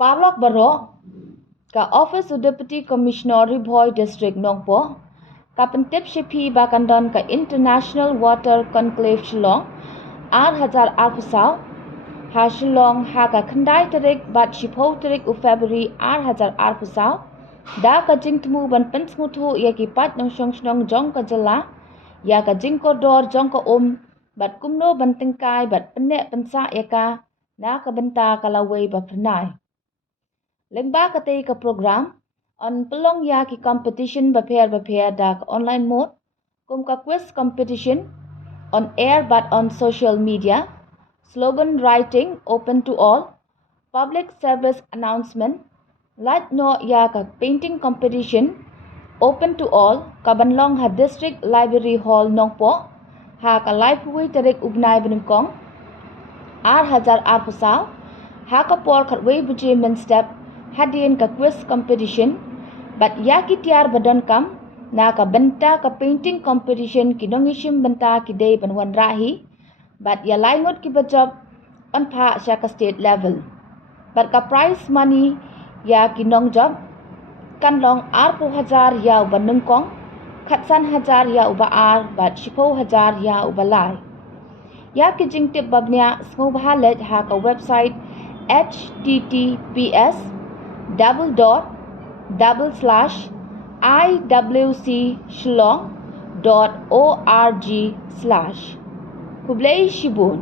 Parlok Baro ka Office of Deputy Commissioner Bhoi District Nongpo ka pentip shipi bakandon ka International Water Conclave Shillong Hazar Alpusau ha Shillong ha ka khandai tarik bat shipo tarik u February Hazar Alpusau da ka jingtmu ban pensmutu ya ki pat nong shong jong ka jala ya ka jingkodor jong ka bat kumno ban tengkai bat penek pensa ya ka na ka benta kalawai ba pernai. Lengba kate ka program on pelong ya ki competition bapher da online mode kum ka quiz competition on air but on social media, slogan writing open to all, public service announcement, light no ya ka painting competition open to all ka banlong ha district library hall nongpo ha ka library tarik ubnai benungkong Hazar Arpusau ha ka por khatway buje men step hadian ka quiz competition but yaki tiar badon kam na ka benta ka painting competition kinongishim benta ki day banwan rahi but ya laingot ki bajob on pha sha ka state level but ka prize money ya kinong job kanlong arpo hazar ya banungkong khatsan hazar ya uba ar but shipo hazar ya uba lai ya ki jingtip babnya smo bahalet ha ka website https://iwcshillong.org/ Hublay Shibun